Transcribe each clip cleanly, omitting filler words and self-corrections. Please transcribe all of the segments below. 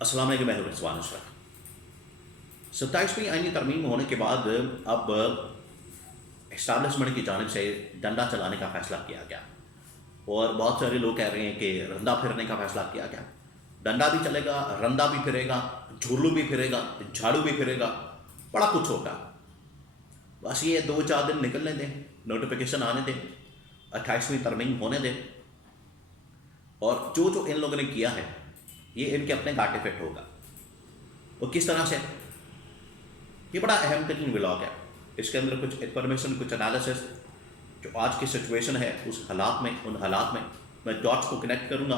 अस्सलाम वालेकुम, मैं हूं रिजवान अशरफ। 27वीं आईनी तरमीम होने के बाद अब इस्टाब्लिशमेंट की जानिब से डंडा चलाने का फैसला किया गया और बहुत सारे लोग कह रहे हैं कि रंदा फिरने का फैसला किया गया। डंडा भी चलेगा, रंदा भी फिरेगा, झुल्लू भी फिरेगा, झाड़ू भी फिरेगा, बड़ा कुछ होगा। बस ये 2-4 दिन निकलने दें, नोटिफिकेशन आने दें, 28वीं तरमीम होने दें, और जो जो इन लोगों ने किया है ये इनके अपने घाटे फिट होगा। और किस तरह से, ये बड़ा अहम तरीन व्लॉग है। इसके अंदर कुछ इन्फॉर्मेशन, कुछ एनालिसिस, जो आज की सिचुएशन है उस हालात में, उन हालात में मैं डॉट्स को कनेक्ट करूँगा।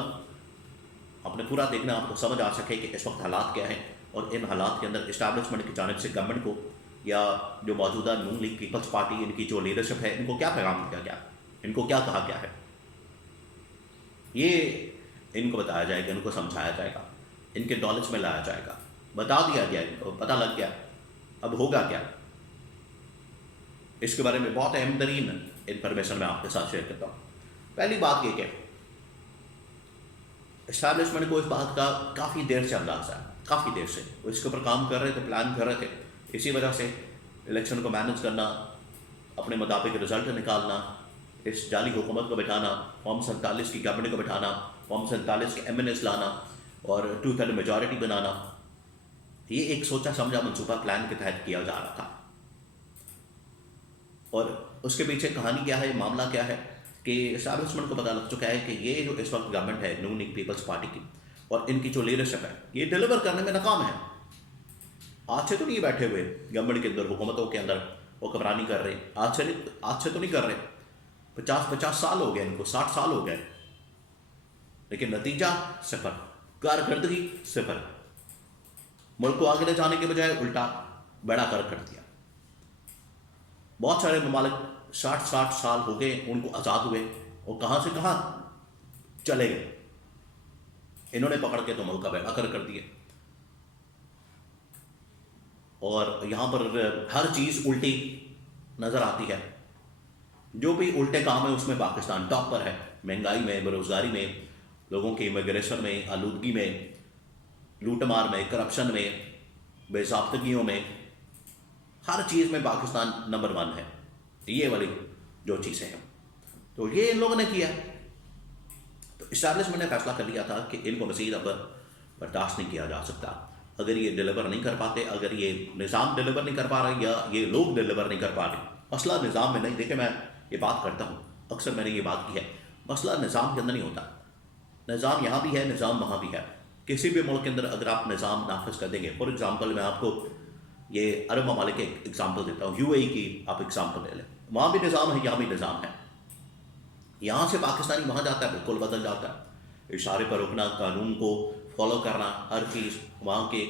आपने पूरा देखना, आपको समझ आ सके कि इस वक्त हालात क्या हैं और इन हालात के अंदर इस्टेब्लिशमेंट की जानिब से गवर्नमेंट को या जो मौजूदा नून लीग पीपल्स पार्टी, इनकी जो लीडरशिप है, इनको क्या पैगाम दिया गया, इनको क्या कहा गया है, ये इनको बताया जाएगा, इनको समझाया जाएगा, इनके नॉलेज में लाया जाएगा। बता दिया गया, इनको पता लग गया, अब होगा क्या, इसके बारे में बहुत अहम तरीन इंफॉर्मेशन मैं आपके साथ शेयर करता हूँ। पहली बात ये कि इस्टेब्लिशमेंट को इस बात का काफ़ी देर से अंदाज़ा है, काफ़ी देर से वो इसके ऊपर काम कर रहे थे, प्लान कर रहे थे। इसी वजह से इलेक्शन को मैनेज करना, अपने मुताबिक रिजल्ट निकालना, इस जाली हुकूमत को बिठाना, फॉर्म 47 की गवर्नमेंट को बिठाना, फॉर्म 47 के MNS लाना और 2/3 मेजॉरिटी बनाना, ये एक सोचा समझा मनसूबा प्लान के तहत किया जा रहा था। और उसके पीछे कहानी क्या है, मामला क्या है कि इस्टेब्लिशमेंट को पता लग चुका है कि ये जो इस वक्त गवर्नमेंट है नून लीग पीपल्स पार्टी की और इनकी जो लीडरशिप है, ये डिलीवर करने में नाकाम है। आज से तो नहीं बैठे हुए गवर्नमेंट के अंदर, हुकूमतों के अंदर वो कबरानी कर रहे, आज से तो नहीं कर रहे। 50 साल हो गए इनको, 60 साल हो गए, लेकिन नतीजा सिफर, कारकर्दगी सिफर। मुल्क को आगे ले जाने के बजाय उल्टा बड़ा कर दिया। बहुत सारे ममालिक 60 साल हो गए उनको आज़ाद हुए, और कहाँ से कहाँ चले गए। इन्होंने पकड़ के तो मुल्क का बेड़ा कर दिया, और यहाँ पर हर चीज़ उल्टी नज़र आती है। जो भी उल्टे काम है उसमें पाकिस्तान टॉप पर है। महंगाई में, बेरोज़गारी में, लोगों की इमिग्रेशन में, आलूदगी में, लूटमार में, करप्शन में, बेज़ाब्तगियों में, हर चीज़ में पाकिस्तान नंबर 1 है। ये वाली जो चीज़ें हैं, तो ये इन लोगों ने किया। तो इस्टेब्लिशमेंट ने फैसला कर लिया था कि इनको मज़ीद अब बर्दाश्त नहीं किया जा सकता। अगर ये डिलीवर नहीं कर पाते, अगर ये निज़ाम डिलीवर नहीं कर पा रहे या ये लोग डिलीवर नहीं कर पा रहे, मसला निज़ाम में नहीं। देखिए, मैं ये बात करता हूँ, अक्सर मैंने ये बात की है, मसला निज़ाम के अंदर नहीं होता। निज़ाम यहाँ भी है, निज़ाम वहाँ भी है। किसी भी मुल्क के अंदर अगर आप निज़ाम नाफिज कर देंगे, फॉर एग्ज़ाम्पल मैं आपको ये अरब ममालिक के एग्ज़ाम्पल देता हूँ, UAE की आप एग्ज़ाम्पल ले लें। वहाँ भी निज़ाम है, यहाँ भी निज़ाम है। यहाँ से पाकिस्तानी वहाँ जाता है, बिल्कुल बदल जाता है। इशारे पर रुकना, कानून को फॉलो करना, हर चीज़ वहाँ के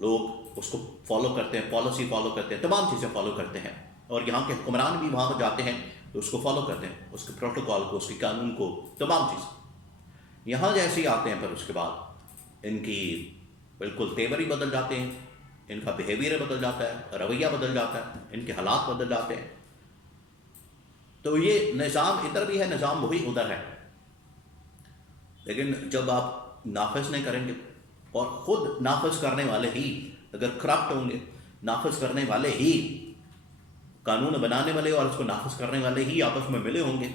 लोग उसको फॉलो करते हैं, पॉलिसी फॉलो करते हैं, तमाम चीज़ें फॉलो करते हैं। और यहाँ के हुक्मरान भी वहाँ पर जाते हैं तो उसको फॉलो करते हैं, उसके प्रोटोकॉल को, उसके कानून को, तमाम चीज़। यहाँ जैसे ही आते हैं, फिर उसके बाद इनकी बिल्कुल तेवर ही बदल जाते हैं, इनका बिहेवियर बदल जाता है, रवैया बदल जाता है, इनके हालात बदल जाते हैं। तो ये निज़ाम इधर भी है, निज़ाम वही उधर है। लेकिन जब आप नाफिज नहीं करेंगे, और ख़ुद नाफिज करने वाले ही अगर करप्ट होंगे, नाफिज करने वाले ही, कानून बनाने वाले और उसको नाफिज करने वाले ही आपस में मिले होंगे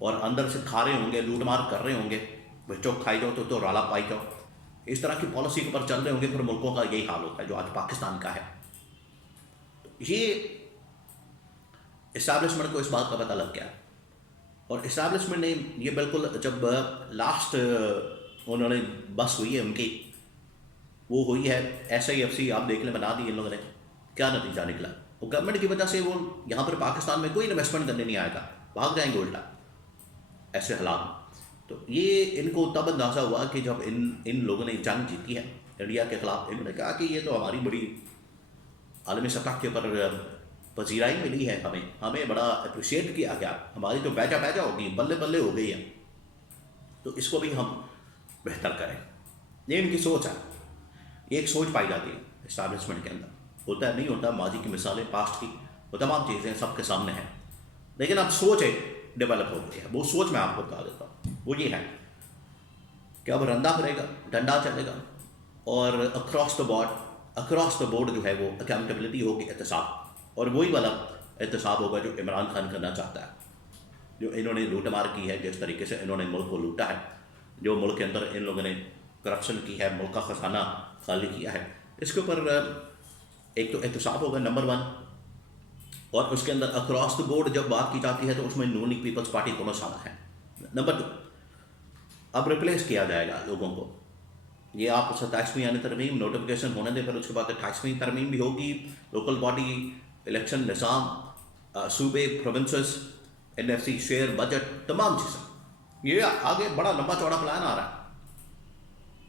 और अंदर से खा रहे होंगे, लूटमार कर रहे होंगे, बच्चों खाई जाओ तो राला पाई जाओ, इस तरह की पॉलिसी के ऊपर चल रहे होंगे, फिर मुल्कों का यही हाल होता है जो आज पाकिस्तान का है। तो ये इस्टेब्लिशमेंट को इस बात का पता लग गया, और इस्टेब्लिशमेंट ने ये बिल्कुल, जब लास्ट उन्होंने बस हुई है उनकी, वो हुई है SIFC, आप देख लें, बना दी इन लोगों ने, क्या नतीजा निकला। वो गवर्नमेंट की वजह से वो यहाँ पर पाकिस्तान में कोई इन्वेस्टमेंट करने नहीं आएगा, भाग जाएंगे उल्टा ऐसे हालात। तो ये इनको तब अंदाज़ा हुआ कि जब इन लोगों ने जंग जीती है इंडिया के ख़िलाफ़, इन्होंने कहा कि ये तो हमारी बड़ी आलमी सतह के ऊपर पजीराई मिली है, हमें बड़ा अप्रिशिएट किया गया, हमारी तो बैजा होगी, बल्ले बल्ले हो गई है, तो इसको भी हम बेहतर करें। ये इनकी सोच है, ये एक सोच पाई जाती है इस्टेब्लिशमेंट के अंदर। होता है नहीं होता, माजी की मिसालें, पास्ट की, वो तमाम चीज़ें सबके सामने हैं, लेकिन अब सोच एक डेवलप हो गई है। वो सोच मैं आपको बता देता हूँ, वो ये है कि अब रंदा फिरेगा, डंडा चलेगा, اور اکراس دا بورڈ جو ہے وہ اکاؤنٹیبلٹی ہوگی، احتساب، اور وہی والا احتساب ہوگا جو عمران خان کرنا چاہتا ہے، جو انہوں نے لوٹ مار کی ہے، جس طریقے سے انہوں نے ملک کو لوٹا ہے، جو ملک کے اندر ان لوگوں نے کرپشن کی ہے، ملک کا خزانہ خالی کیا ہے، اس کے اوپر ایک تو احتساب ہوگا نمبر 1، اور اس کے اندر اکراس دا بورڈ جب بات کی جاتی ہے تو اس میں نون لیگ پیپلز پارٹی دونوں شامل ہیں۔ نمبر 2، اب ریپلیس کیا جائے گا لوگوں کو، یہ آپ 27ویں یعنی ترمیم نوٹیفیکیشن ہونے دیں، پھر اس کے بعد 28ویں ترمیم بھی ہوگی، لوکل باڈی الیکشن نظام، صوبے، پروونسز، NFC، شیئر، بجٹ، تمام چیزیں، یہ آگے بڑا لمبا چوڑا پلان آ رہا ہے۔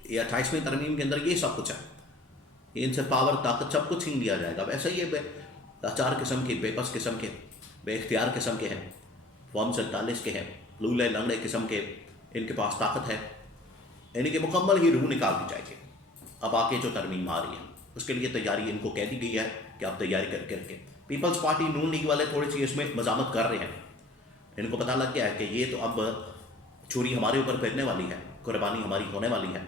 یہ 28ویں ترمیم کے اندر یہ سب کچھ ہے، یہ ان سے پاور، طاقت، سب کچھ چھین لیا جائے گا۔ ویسے یہ لاچار قسم کے، بے بس قسم کے، بے اختیار قسم کے ہیں، فارم 47 کے ہیں، لولے لنگڑے قسم کے، ان کے پاس طاقت ہے، یعنی کہ مکمل ہی روح نکال دی جائے گی۔ اب آگے جو ترمیم آ رہی ہے اس کے لیے تیاری ان کو کہہ دی گئی ہے کہ آپ تیاری کر کے رکھیں۔ پیپلز پارٹی نون لیگ والے تھوڑی سی اس میں مزاحمت کر رہے ہیں، ان کو پتہ لگ گیا ہے کہ یہ تو اب چھری ہمارے اوپر پھرنے والی ہے، قربانی ہماری ہونے والی ہے،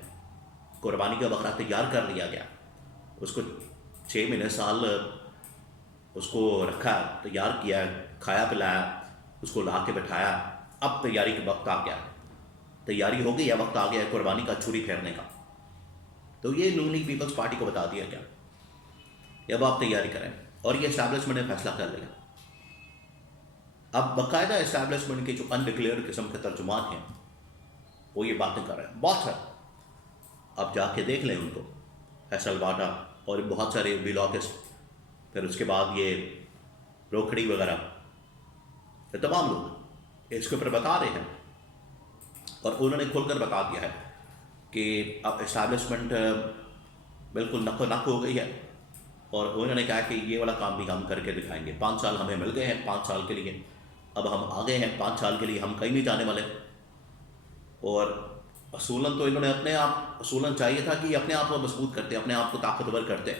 قربانی کا بکرا تیار کر لیا گیا، اس کو 6 مہینے سال اس کو رکھا، تیار کیا، کھایا پلایا، اس کو لا کے بٹھایا، اب تیاری کا وقت آ گیا، تیاری ہو گئی ہے، وقت آ گیا ہے قربانی کا چھری پھیرنے کا۔ تو یہ نون لیگ پیپلز پارٹی کو بتا دیا گیا کہ اب آپ تیاری کریں، اور یہ اسٹیبلشمنٹ نے فیصلہ کر لیا۔ اب باقاعدہ اسٹیبلشمنٹ کے جو انڈکلیئرڈ قسم کے ترجمان ہیں وہ یہ باتیں کر رہے ہیں، بہت سارے، اب جا کے دیکھ لیں ان کو، فیصل واڈا اور بہت سارے بلاکسٹ، پھر اس کے بعد یہ روکھڑی وغیرہ، یہ تمام لوگ اس کے اوپر بتا رہے ہیں، اور انہوں نے کھل کر بتا دیا ہے کہ اب اسٹیبلشمنٹ بالکل نک و نک ہو گئی ہے، اور انہوں نے کہا کہ یہ والا کام بھی ہم کر کے دکھائیں گے۔ 5 سال ہمیں مل گئے ہیں، 5 سال کے لیے اب ہم آگے ہیں، 5 سال کے لیے ہم کہیں نہیں جانے والے۔ اور اصولاً تو انہوں نے اپنے آپ، اصولاً چاہیے تھا کہ یہ اپنے آپ کو مضبوط کرتے، اپنے آپ کو طاقتور کرتے،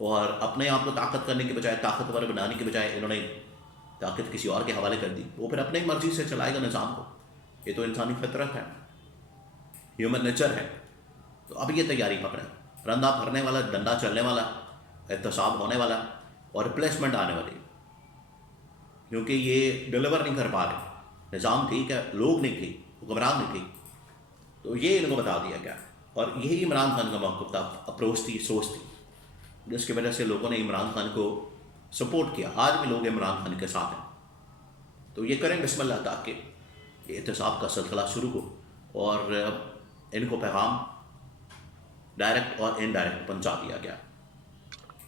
اور اپنے آپ کو طاقت کرنے کے بجائے، طاقتور بنانے کے بجائے انہوں نے طاقت کسی اور کے حوالے کر دی، وہ پھر اپنی مرضی سے چلائے گا نظام کو، یہ تو انسانی فطرت ہے، ہیومن نیچر ہے۔ تو اب یہ تیاری پکڑے، رندہ بھرنے والا، ڈنڈا چلنے والا، احتساب ہونے والا، اور ریپلیسمنٹ آنے والی، کیونکہ یہ ڈیلیور نہیں کر پا رہے، نظام ٹھیک ہے، لوگ نہیں ٹھیک، حکمران نہیں ٹھیک، تو یہ ان کو بتا دیا گیا، اور یہی عمران خان کا موقف تھا، اپروچ تھی، سوچ تھی، جس کی وجہ سے لوگوں نے عمران خان کو سپورٹ کیا۔ آج بھی لوگ عمران خان کے ساتھ ہیں، تو یہ کریں بسم اللہ تاکہ یہ احتساب کا سلسلہ شروع ہو، اور ان کو پیغام ڈائریکٹ اور انڈائریکٹ پہنچا دیا گیا۔